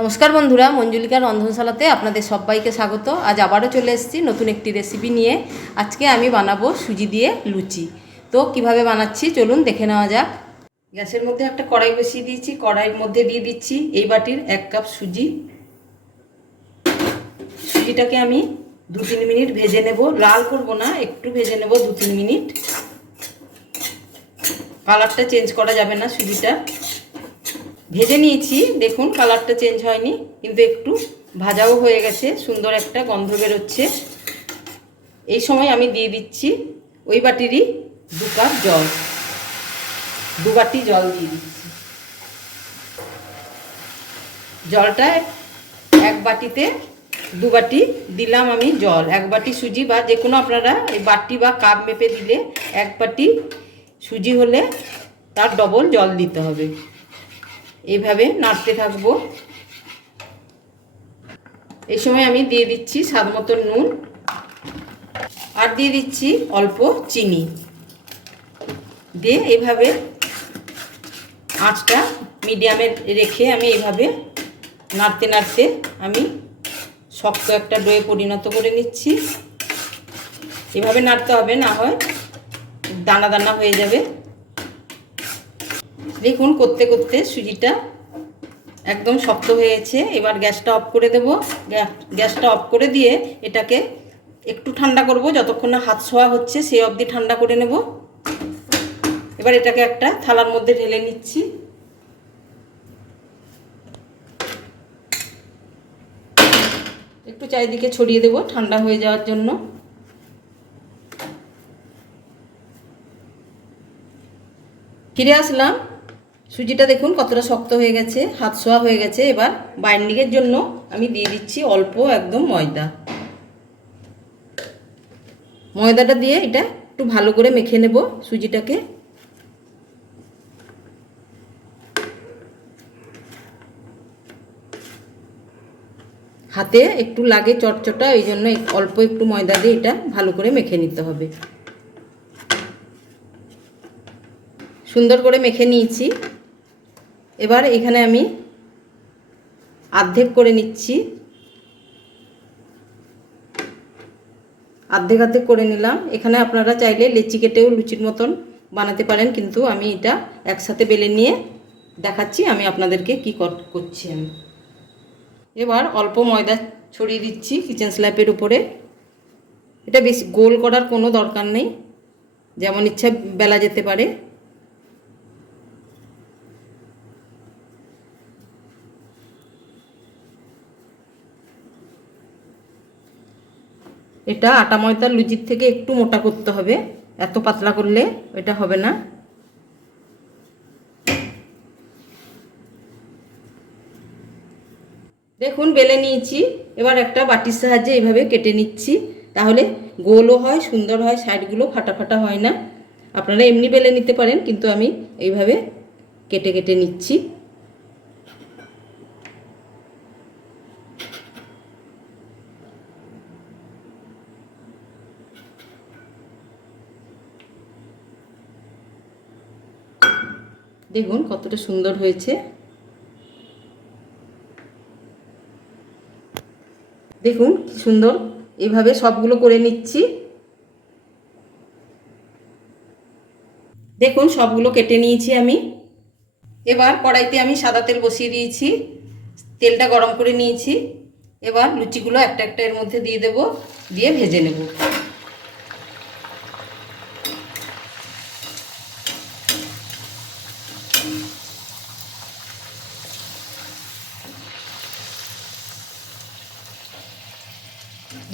নমস্কার বন্ধুরা, মঞ্জুলিকার রন্ধনশালাতে আপনাদের সবাইকে স্বাগত। আজ আবারও চলে এসেছি নতুন একটি রেসিপি নিয়ে। আজকে আমি বানাবো সুজি দিয়ে লুচি। তো কীভাবে বানাচ্ছি চলুন দেখে নেওয়া যাক। গ্যাসের মধ্যে একটা কড়াই বসিয়ে দিয়েছি, কড়াইয়ের মধ্যে দিয়ে দিচ্ছি এই বাটির এক কাপ সুজি। সুজিটাকে আমি দু তিন মিনিট ভেজে নেব। লাল করব না, একটু ভেজে নেব দু তিন মিনিট। কালারটা চেঞ্জ করা যাবে না সুজিটা। ভেজে নিয়েছি। দেখুন, কালারটা চেঞ্জ হয়নি, কিন্তু একটু ভাজাও হয়ে গেছে, সুন্দর একটা গন্ধ বেরোচ্ছে। এই সময় আমি দিয়ে দিচ্ছি ওই বাটিরই দু কাপ জল। দু বাটি জল দিয়ে দিচ্ছি। জলটা এক বাটিতে দু বাটি দিলাম আমি জল। এক বাটি সুজি বা যে কোনো আপনারা এই বাটি বা কাপ মেপে দিলে এক বাটি সুজি হলে তার ডবল জল দিতে হবে। এইভাবে নাড়তে থাকব। এই সময় আমি দিয়ে দিচ্ছি স্বাদ মতো নুন আর দিয়ে দিচ্ছি অল্প চিনি। দিয়ে এভাবে আঁচটা মিডিয়ামে রেখে আমি এইভাবে নাড়তে নাড়তে আমি শক্ত একটা ডোয়ে পরিণত করে নিচ্ছি। এভাবে নাড়তে হবে, না হয় দানা দানা হয়ে যাবে। দেখুন করতে করতে সুজিটা একদম শক্ত হয়েছে। এবার গ্যাসটা অফ করে দেব। গ্যাসটা অফ করে দিয়ে এটাকে একটু ঠান্ডা করব। যতক্ষণ না হাত ছোঁয়া হচ্ছে সেই অবধি ঠান্ডা করে নেব। এবার এটাকে একটা থালার মধ্যে ঢেলে নিচ্ছি। একটু চারিদিকে ছড়িয়ে দেব ঠান্ডা হয়ে যাওয়ার জন্য। ফিরে আসলাম। সুজিটা দেখুন কতটা শক্ত হয়ে গেছে, হাত শোয়া হয়ে গেছে। এবার বাইন্ডিংয়ের জন্য আমি দিয়ে দিচ্ছি অল্প একদম ময়দা। ময়দাটা দিয়ে এটা একটু ভালো করে মেখে নেব সুজিটাকে। হাতে একটু লাগে চটচটা, এই জন্য অল্প একটু ময়দা দিয়ে এটা ভালো করে মেখে নিতে হবে। সুন্দর করে মেখে নিয়েছি। এবার এখানে আমি আর্ধেক করে নিচ্ছি। আর্ধেক আর্ধেক করে নিলাম। এখানে আপনারা চাইলে লেচি কেটেও লুচির মতন বানাতে পারেন, কিন্তু আমি এটা একসাথে বেলে নিয়ে দেখাচ্ছি, আমি আপনাদেরকে কি করছি আমি। এবার অল্প ময়দা ছড়িয়ে দিচ্ছি কিচেন স্ল্যাপের উপরে। এটা বেশি গোল করার কোনো দরকার নেই, যেমন ইচ্ছা বেলা যেতে পারে। এটা আটা ময়দার লুচির থেকে একটু মোটা করতে হবে। এত পাতলা করলে এটা হবে না। দেখুন, বেলে নিয়েছি। এবার একটা বাটির সাহায্যে এইভাবে কেটে নিচ্ছি। তাহলে গোলও হয়, সুন্দর হয়, সাইডগুলো ফাটা ফাটা হয় না। আপনারা এমনি বেলে নিতে পারেন, কিন্তু আমি এইভাবে কেটে কেটে নিচ্ছি। দেখুন কতটা সুন্দর হয়েছে। দেখুন কি সুন্দর, এভাবে সবগুলো করে নিচ্ছি। দেখুন সবগুলো কেটে নিয়েছি আমি। এবার কড়াইতে আমি সাদা তেল বসিয়ে দিয়েছি, তেলটা গরম করে নিয়েছি। এবার লুচিগুলো একটা একটা এর মধ্যে দিয়ে দেব, দিয়ে ভেজে নেব।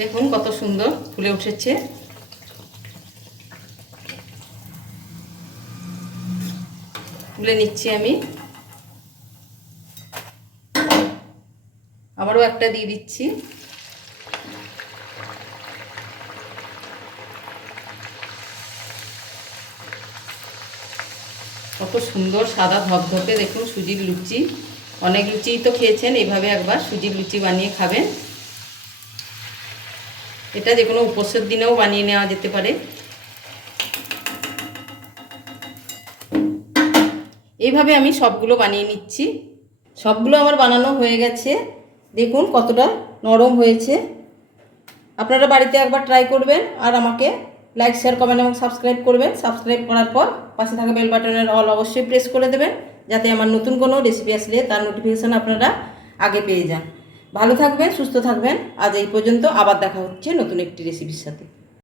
দেখুন কত সুন্দর ফুলে উঠেছে। তুলে নিচ্ছি আমি। আবারও একটা দিয়ে দিচ্ছি। কত সুন্দর সাদা ধপধপে দেখুন সুজির লুচি। অনেক লুচিই তো খেয়েছেন এইভাবে একবার সুজির লুচি বানিয়ে খাবেন। এটা যে কোনো উপোসের দিনেও বানিয়ে নেওয়া যেতে পারে। এইভাবে আমি সবগুলো বানিয়ে নিচ্ছি। সবগুলো আমার বানানো হয়ে গেছে। দেখুন কতটা নরম হয়েছে। আপনারা বাড়িতে একবার ট্রাই করবেন আর আমাকে লাইক শেয়ার কমেন্ট এবং সাবস্ক্রাইব করবেন। সাবস্ক্রাইব করার পর পাশে থাকা বেল বাটনের অল অবশ্যই প্রেস করে দেবেন। যাতে আমার নতুন কোনো রেসিপি আসলে তার নোটিফিকেশান আপনারা আগে পেয়ে যান। ভালো থাকবেন সুস্থ থাকবেন। আজ এই পর্যন্ত আবার দেখা হচ্ছে নতুন একটি রেসিপির সাথে।